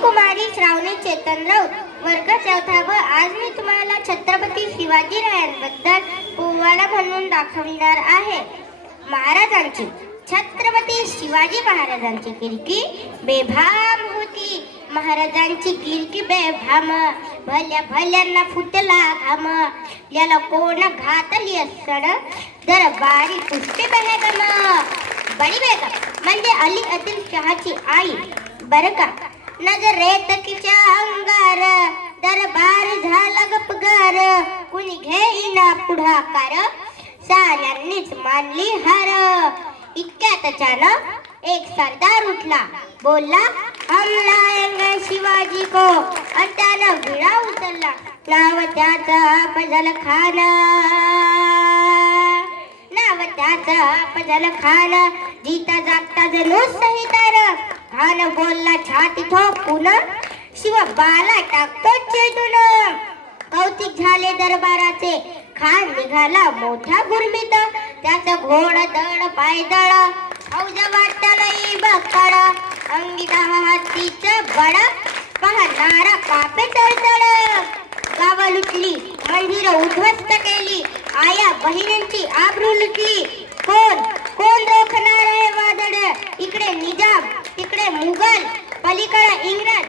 कुमारी श्रावणी चेतन राऊत, वर्ग चौथा व आज मी तुम्हाला छत्रपती शिवाजी रायांबद्दल पोवाडा म्हणून दाखविणार आहे. महाराजांची छत्रपती शिवाजी महाराजांची गिरकी बेभाम होती. महाराजांची गिरकी बेभाम, भल्या भल्यांना फुटला घाम. याला कोण घातली असड, दरबारी पुष्टी बेगम. बडी बेगम म्हणजे अली आदिलशहाची आई बर का. नजरेत तिच्या अंगार, दरबार झाला गपगार. कुणी घेईना पुढाकार, साऱ्यांनीच मानली हार. इतक्यात अचानक एक सरदार उठला, बोलला हम लाएंगे शिवाजी को. आणि त्यानं विळा उचलला, नाव त्याचं अफजल खान. नाव त्याचं अफजल खान. जीता जागता जणू सहितार. खान बोलला छाती ठोकून, शिव बाला टाकतो चेटून. कौतिक झाले दरबाराचे, खान निघाला मोठ्या गुरमीत. त्याचं घोड दळ पायदळ, फौज वाटलई बकड. अंगी हातीचं बड, पाहणारा कापे तळतळ. गाव लुटली, मंदिर उद्ध्वस्त केली, आया बहिणींची आबरू लुटली.